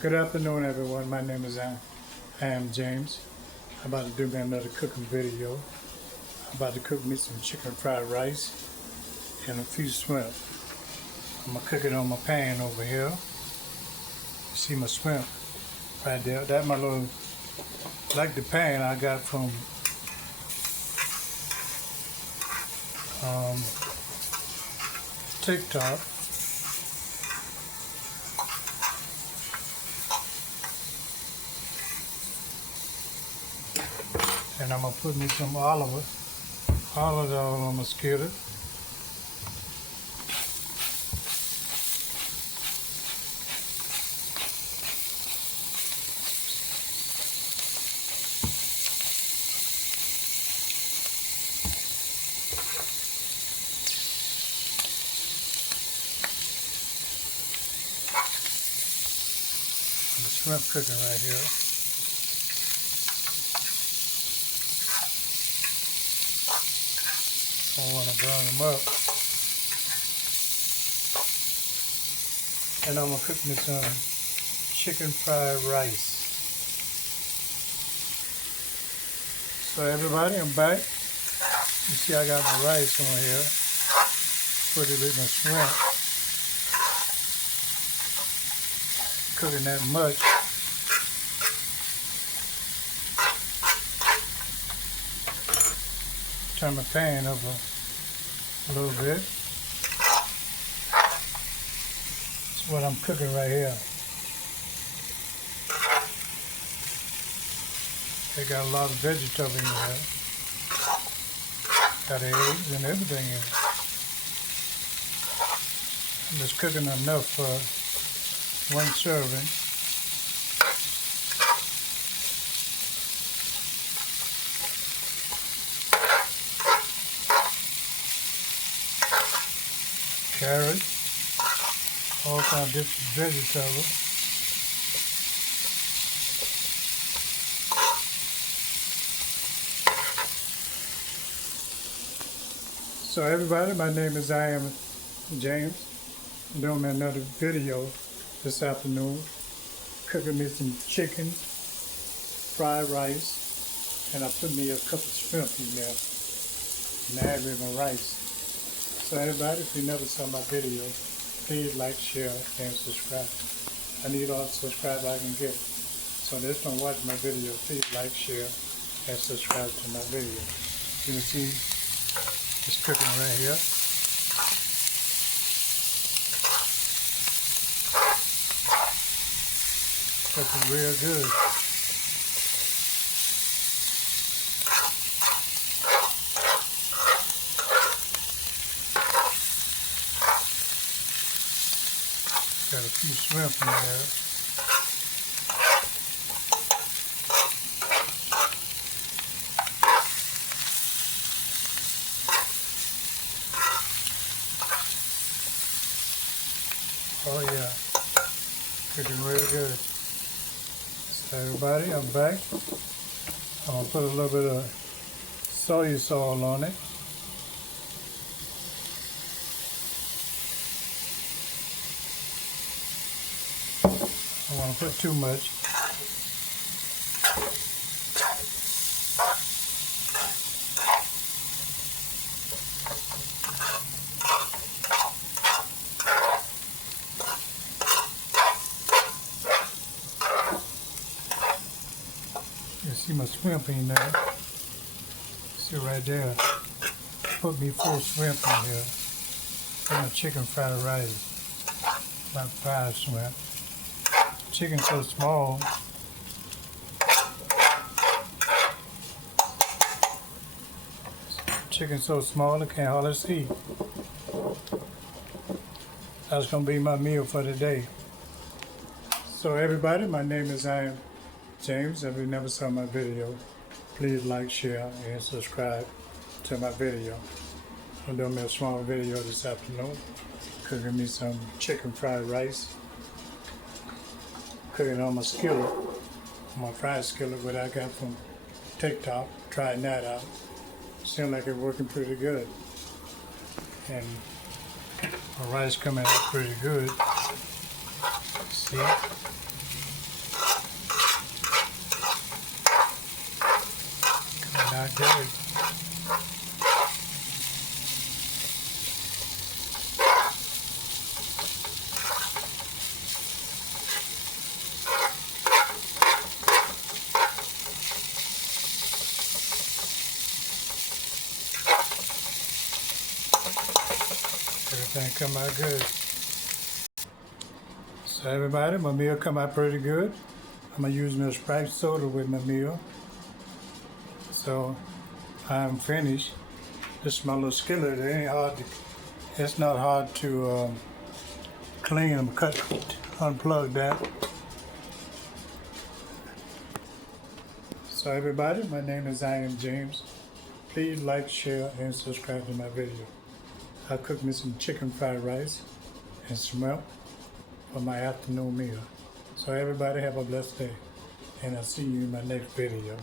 Good afternoon, everyone. My name is I am James. I'm about to do me another cooking video. I'm about to cook me some chicken fried rice and a few shrimp. I'm gonna cook it on my pan over here. You see my shrimp right there. That my little, like the pan I got from TikTok. And I'm gonna put me some olive oil on my skillet. And the shrimp cooking right here. I want to burn them up. And I'm going to cook me some chicken fried rice. So everybody, I'm back. You see I got my rice on here. Put it with my shrimp. Cooking that much. Turn my pan over a little bit. That's what I'm cooking right here. They got a lot of vegetable in there. Got eggs and everything in it. I'm just cooking enough for one serving. Carrot, all kind of different vegetables. So everybody, my name is I am James. I'm doing another video this afternoon, cooking me some chicken, fried rice, and I put me a couple of shrimp in there, and I add with my rice. So everybody, if you never saw my video, please like, share, and subscribe. I need all the subscribers I can get. So just don't watch my video, please like, share, and subscribe to my video. You can see it's cooking right here. Cooking real good. Got a few shrimp in there. Oh yeah, cooking real good. So everybody, I'm back. I'm gonna put a little bit of soy sauce on it. I don't want to put too much. You see my shrimp in there. See right there. Put me full shrimp in here. And a chicken fried rice. About 5 shrimp. Chicken so small. Chicken so small I can't hardly see. That's gonna be my meal for the day. So everybody, my name is I am James. If you never saw my video, please like, share, and subscribe to my video. I'm doing me a small video this afternoon, cooking me some chicken fried rice. Cooking on my skillet, my fried skillet, what I got from TikTok. Trying that out. Seems like it's working pretty good. And my rice coming out pretty good. See? Not good. Everything come out good. So everybody, my meal come out pretty good. I'm gonna use my Sprite soda with my meal. So I'm finished. This is my little skillet. It ain't hard to, it's not hard to clean them, unplug that. So everybody, my name is I Am James. Please like, share, and subscribe to my video. I cooked me some chicken fried rice and smelt for my afternoon meal. So everybody have a blessed day, and I'll see you in my next video.